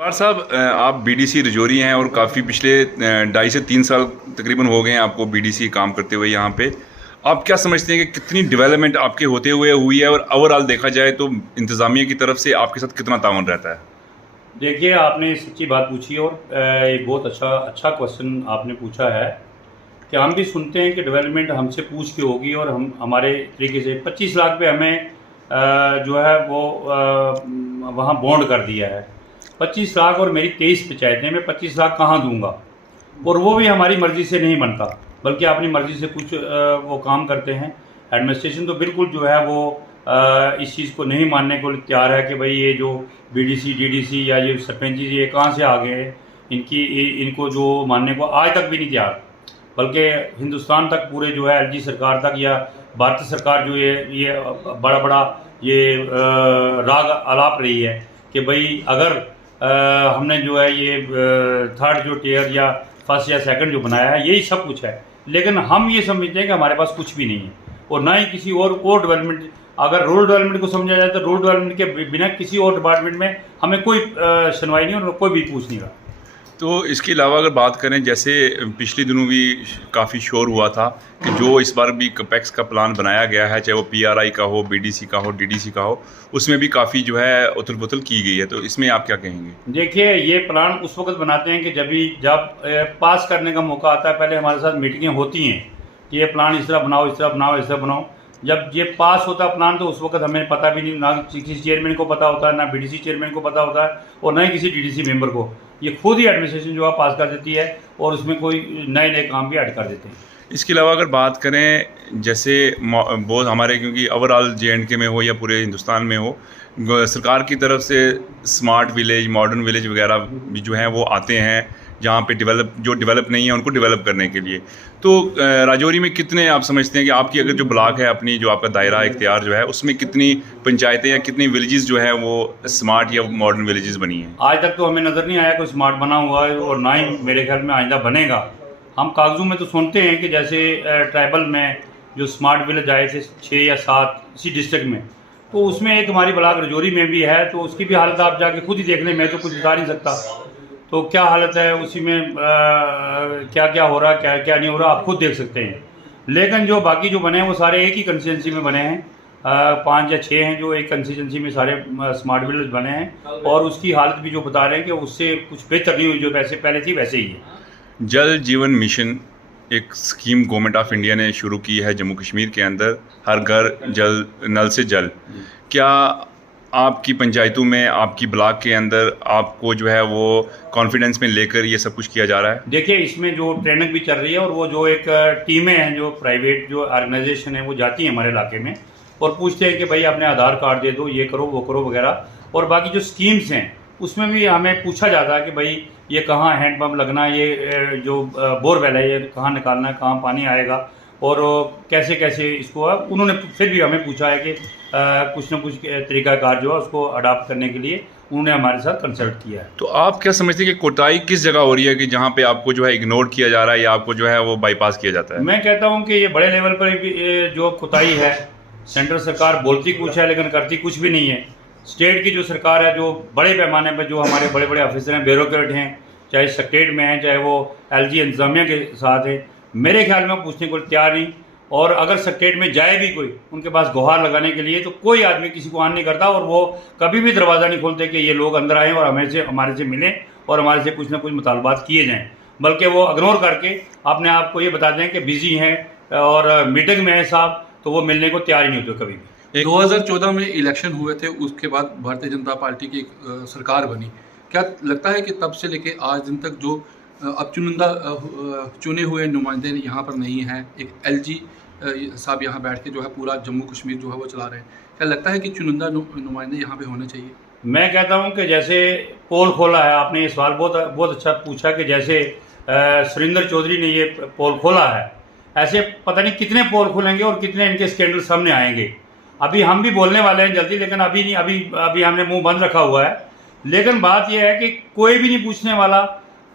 पवार साहब, आप बीडीसी रजौरी हैं और काफ़ी पिछले 2.5 से 3 साल तकरीबन हो गए हैं आपको बीडीसी काम करते हुए यहाँ पे। आप क्या समझते हैं कि कितनी डेवलपमेंट आपके होते हुए हुई है और ओवरऑल देखा जाए तो इंतज़ामिया की तरफ से आपके साथ कितना ताउन रहता है? देखिए, आपने सच्ची बात पूछी और एक बहुत अच्छा क्वेश्चन आपने पूछा है कि हम भी सुनते हैं कि डेवलपमेंट हमसे पूछ के होगी और हम हमारे तरीके से 25 लाख पे हमें जो है वो वहाँ बॉन्ड कर दिया है। 25 लाख और मेरी 23 पंचायतें, मैं 25 लाख कहाँ दूंगा? और वो भी हमारी मर्ज़ी से नहीं बनता, बल्कि अपनी मर्ज़ी से कुछ वो काम करते हैं। एडमिनिस्ट्रेशन तो बिल्कुल जो है वो इस चीज़ को नहीं मानने को तैयार है कि भाई ये जो बीडीसी डीडीसी या ये सरपंच जी ये कहाँ से आ गए हैं, इनको जो मानने को आज तक भी नहीं तैयार। बल्कि हिंदुस्तान तक पूरे जो है एलजी सरकार तक या भारत सरकार जो ये बड़ा बड़ा ये राग आलाप रही है कि भाई अगर हमने जो है ये थर्ड जो टियर या फर्स्ट या सेकंड जो बनाया है यही सब कुछ है, लेकिन हम ये समझते हैं कि हमारे पास कुछ भी नहीं है और ना ही किसी और डेवलपमेंट। अगर रूरल डेवलपमेंट को समझा जाए तो रूरल डेवलपमेंट के बिना किसी और डिपार्टमेंट में हमें कोई सुनवाई नहीं और कोई भी पूछ नहीं रहा। तो इसके अलावा अगर बात करें, जैसे पिछले दिनों भी काफ़ी शोर हुआ था कि जो इस बार भी कैपेक्स का प्लान बनाया गया है, चाहे वो पीआरआई का हो, बीडीसी का हो, डीडीसी का हो, उसमें भी काफ़ी जो है उथल पुथल की गई है। तो इसमें आप क्या कहेंगे? देखिए, ये प्लान उस वक्त बनाते हैं कि जब पास करने का मौका आता है। पहले हमारे साथ मीटिंगें होती हैं कि ये प्लान इस तरह बनाओ, इस तरह बनाओ, इस तरह बनाओ। जब ये पास होता है प्लान तो उस वक्त हमें पता भी नहीं, ना किसी चेयरमैन को पता होता है, ना बीडीसी चेयरमैन को पता होता है और ना ही किसी डीडीसी मेंबर को। ये खुद ही एडमिनिस्ट्रेशन जो है पास कर देती है और उसमें कोई नए नए काम भी ऐड कर देते हैं। इसके अलावा अगर बात करें, जैसे बहुत हमारे, क्योंकि ओवरऑल JNK में हो या पूरे हिंदुस्तान में हो, सरकार की तरफ से स्मार्ट विलेज, मॉडर्न विलेज वगैरह भी जो हैं वो आते हैं, जहाँ पे जो डेवलप नहीं है उनको डेवलप करने के लिए। तो राजौरी में कितने आप समझते हैं कि आपकी अगर जो ब्लॉक है, अपनी जो आपका दायरा इख्तियार जो है, उसमें कितनी पंचायतें या कितनी विलेजेस जो है वो स्मार्ट या मॉडर्न विलेजेस बनी हैं? आज तक तो हमें नज़र नहीं आया कोई स्मार्ट बना हुआ है और ना ही मेरे ख्याल में आइंदा बनेगा। हम कागजों में तो सुनते हैं कि जैसे ट्राइबल में जो स्मार्ट विलेज आए थे 6 या 7 इसी डिस्ट्रिक्ट में, तो उसमें एक हमारी ब्लॉक रजौरी में भी है। तो उसकी भी हालत आप जाके खुद ही देख लें, मैं तो कुछ बता नहीं सकता। तो क्या हालत है उसी में, क्या क्या हो रहा है, क्या क्या नहीं हो रहा, आप खुद देख सकते हैं। लेकिन जो बाकी जो बने हैं वो सारे एक ही कंस्टिट्यूंसी में बने हैं। 5 या 6 हैं जो एक कंस्टिट्यूंसी में सारे स्मार्ट विलेज बने हैं और उसकी हालत भी जो बता रहे हैं कि उससे कुछ बेहतर नहीं हुई, जो वैसे पहले थी वैसे ही है। जल जीवन मिशन एक स्कीम गवर्नमेंट ऑफ इंडिया ने शुरू की है जम्मू कश्मीर के अंदर, हर घर जल, नल से जल। क्या आपकी पंचायतों में, आपकी ब्लॉक के अंदर आपको जो है वो कॉन्फिडेंस में लेकर ये सब कुछ किया जा रहा है? देखिए, इसमें जो ट्रेनिंग भी चल रही है और वो जो एक टीमें हैं, जो प्राइवेट जो ऑर्गेनाइजेशन है वो जाती हैं हमारे इलाके में और पूछते हैं कि भाई अपने आधार कार्ड दे दो, ये करो वो करो वगैरह। और बाकी जो स्कीम्स हैं उसमें भी हमें पूछा जाता है कि भाई ये कहाँ हैंडपम्प लगना, ये जो बोरवेल है ये कहाँ निकालना है, कहाँ पानी आएगा और कैसे कैसे इसको है। उन्होंने फिर भी हमें पूछा है कि कुछ ना कुछ तरीकाकार जो है उसको अडाप्ट करने के लिए उन्होंने हमारे साथ कंसल्ट किया है। तो आप क्या समझते हैं कि कोताही किस जगह हो रही है कि जहाँ पे आपको जो है इग्नोर किया जा रहा है या आपको जो है वो बाईपास किया जाता है? मैं कहता हूँ कि ये बड़े लेवल पर भी जो कोताही है, सेंट्रल सरकार बोलती कुछ है लेकिन करती कुछ भी नहीं है। स्टेट की जो सरकार है, जो बड़े पैमाने पर जो हमारे बड़े बड़े ऑफिसर हैं, ब्यूरोक्रेट हैं, चाहे स्टेट में हैं चाहे वो एलजी इंतजामिया के साथ है, मेरे ख्याल में पूछने को तैयार नहीं। और अगर स्टेट में जाए भी कोई उनके पास गुहार लगाने के लिए तो कोई आदमी किसी को आन नहीं करता और वो कभी भी दरवाज़ा नहीं खोलते कि ये लोग अंदर आएँ और हमारे से मिलें और हमारे से कुछ ना कुछ मुतालबात किए जाएँ। बल्कि वो इग्नोर करके अपने आप को ये बता दें कि बिजी हैं और मीटिंग में है साहब, तो वो मिलने को तैयार ही नहीं होते कभी भी। 2014 में इलेक्शन हुए थे, उसके बाद भारतीय जनता पार्टी की एक सरकार बनी। क्या लगता है कि तब से लेके आज दिन तक जो अब चुने हुए नुमाइंदे यहाँ पर नहीं हैं, एक एलजी साहब यहाँ बैठ के जो है पूरा जम्मू कश्मीर जो है वो चला रहे हैं, क्या लगता है कि चुनिंदा नुमाइंदे यहाँ पे होने चाहिए? मैं कहता हूँ कि जैसे पोल खोला है, आपने ये सवाल बहुत अच्छा पूछा कि जैसे सुरेंद्र चौधरी ने ये पोल खोला है, ऐसे पता नहीं कितने पोल खुलेंगे और कितने इनके स्कैंडल सामने आएंगे। अभी हम भी बोलने वाले हैं जल्दी, लेकिन अभी नहीं, अभी हमने मुंह बंद रखा हुआ है। लेकिन बात यह है कि कोई भी नहीं पूछने वाला।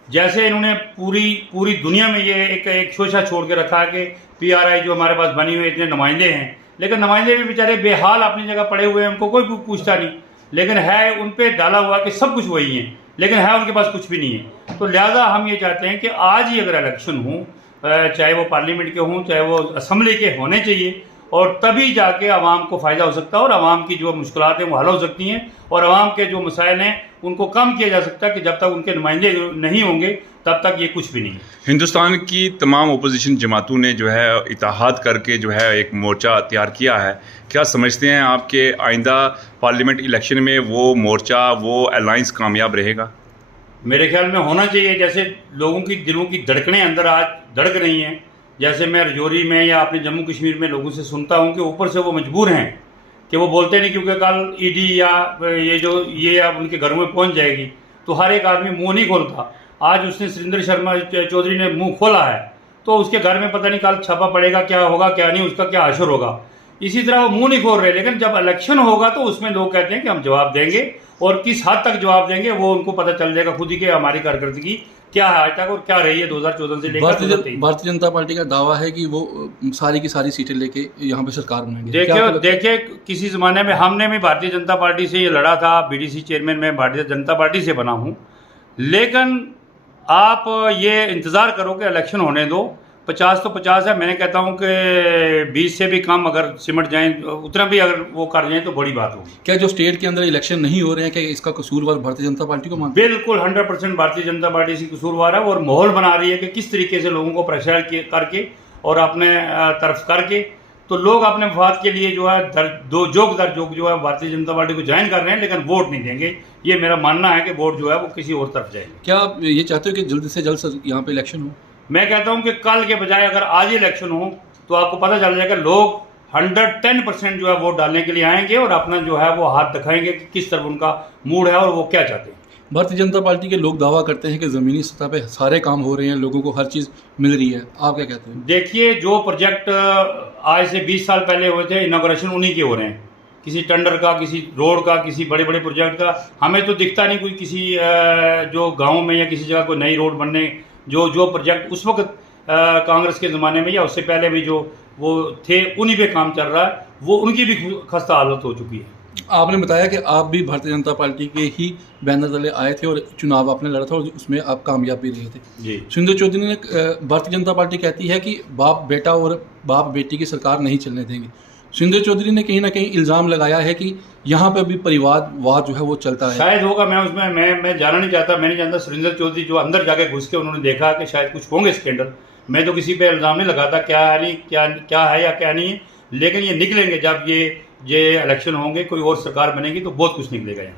जैसे इन्होंने पूरी दुनिया में ये एक शोशा छोड़ के रखा है कि पीआरआई जो हमारे पास बनी हुई इतने नुमाइंदे हैं, लेकिन नुमाइंदे भी बेचारे बेहाल अपनी जगह पड़े हुए हैं, उनको कोई पूछता नहीं। लेकिन है उन पे डाला हुआ कि सब कुछ वही है। लेकिन है उनके पास कुछ भी नहीं है। तो लिहाजा हम ये चाहते हैं कि आज ही अगर इलेक्शन हों, चाहे वो पार्लियामेंट के हों चाहे वो असम्बली के, होने चाहिए, और तभी जाके आवाम को फ़ायदा हो सकता है और आवाम की जो मुश्किलात हैं वो हल हो सकती हैं और आवाम के जो मसाइल हैं उनको कम किया जा सकता है कि जब तक उनके नुमाइंदे नहीं होंगे तब तक ये कुछ भी नहीं है। हिंदुस्तान की तमाम अपोजिशन जमातों ने जो है इत्तेहाद करके जो है एक मोर्चा तैयार किया है। क्या समझते हैं आपके आइंदा पार्लियामेंट इलेक्शन में वो मोर्चा, वो अलायंस कामयाब रहेगा? मेरे ख्याल में होना चाहिए। जैसे लोगों की दिलों की धड़कनें अंदर आज धड़क रही हैं, जैसे मैं रजौरी में या अपने जम्मू कश्मीर में लोगों से सुनता हूं कि ऊपर से वो मजबूर हैं कि वो बोलते नहीं, क्योंकि कल ईडी या ये अब उनके घरों में पहुंच जाएगी, तो हर एक आदमी मुंह नहीं खोलता। आज उसने सुरेंद्र शर्मा चौधरी ने मुंह खोला है, तो उसके घर में पता नहीं कल छापा पड़ेगा, क्या होगा क्या नहीं, उसका क्या असर होगा। इसी तरह वो मुंह नहीं खोल रहे, लेकिन जब इलेक्शन होगा तो उसमें लोग कहते हैं कि हम जवाब देंगे, और किस हद तक जवाब देंगे वो उनको पता चल जाएगा खुद ही कि हमारी कारकर्दगी क्या है आज तक और क्या रही है 2014 से लेकर 2023। भारतीय जनता पार्टी का दावा है कि वो सारी की सारी सीटें लेके यहाँ पे सरकार बनाएंगे। देखिए किसी ज़माने में हमने भी भारतीय जनता पार्टी से ये लड़ा था, बीडीसी चेयरमैन मैं भारतीय जनता पार्टी से बना हूँ, लेकिन आप ये इंतज़ार करो कि इलेक्शन होने दो। 50 तो 50 है, मैंने कहता हूँ कि 20 से भी कम अगर सिमट जाएं, उतना भी अगर वो कर जाएं तो बड़ी बात होगी। क्या जो स्टेट के अंदर इलेक्शन नहीं हो रहे हैं, क्या इसका कसूरवार भारतीय जनता पार्टी को मानते हैं? बिल्कुल 100% भारतीय जनता पार्टी से कसूरवार है, और माहौल बना रही है कि किस तरीके से लोगों को प्रेशर करके और अपने तरफ करके, तो लोग अपने मफाद के लिए जो है जोग जो है भारतीय जनता पार्टी को ज्वाइन कर रहे हैं, लेकिन वोट नहीं देंगे। ये मेरा मानना है कि वोट जो है वो किसी और तरफ जाएंगे। क्या आप ये चाहते हो कि जल्द से जल्द यहाँ पे इलेक्शन हो? मैं कहता हूं कि कल के बजाय अगर आज ही इलेक्शन हो तो आपको पता चल जाएगा लोग 110% जो है वोट डालने के लिए आएंगे और अपना जो है वो हाथ दिखाएंगे कि किस तरफ उनका मूड है और वो क्या चाहते हैं। भारतीय जनता पार्टी के लोग दावा करते हैं कि ज़मीनी सतह पे सारे काम हो रहे हैं, लोगों को हर चीज़ मिल रही है, आप क्या कहते हैं? देखिए, जो प्रोजेक्ट आज से 20 साल पहले हुए थे, इनॉग्रेशन उन्हीं के हो रहे हैं, किसी टेंडर का, किसी रोड का, किसी बड़े बड़े प्रोजेक्ट का। हमें तो दिखता नहीं कोई किसी जो गाँव में या किसी जगह कोई नई रोड बनने, जो प्रोजेक्ट उस वक्त कांग्रेस के ज़माने में या उससे पहले भी जो वो थे उन्हीं पे काम चल रहा है, वो उनकी भी खस्ता हालत हो चुकी है। आपने बताया कि आप भी भारतीय जनता पार्टी के ही बैनर तले आए थे और चुनाव आपने लड़ा था और उसमें आप कामयाब भी रहे थे जी। सुरेंद्र चौधरी ने भारतीय जनता पार्टी कहती है कि बाप बेटा और बाप बेटी की सरकार नहीं चलने देंगे। सुरेंद्र चौधरी ने कहीं ना कहीं इल्ज़ाम लगाया है कि यहाँ पे भी परिवारवाद जो है वो चलता है। शायद होगा, मैं उसमें मैं जाना नहीं चाहता। मैं नहीं जानता सुरेंद्र चौधरी जो अंदर जाके घुस के उन्होंने देखा कि शायद कुछ होंगे स्कैंडल। मैं तो किसी पे इल्ज़ाम नहीं लगाता क्या है या क्या नहीं है, लेकिन ये निकलेंगे जब ये इलेक्शन होंगे, कोई और सरकार बनेगी तो बहुत कुछ निकलेगा यहाँ।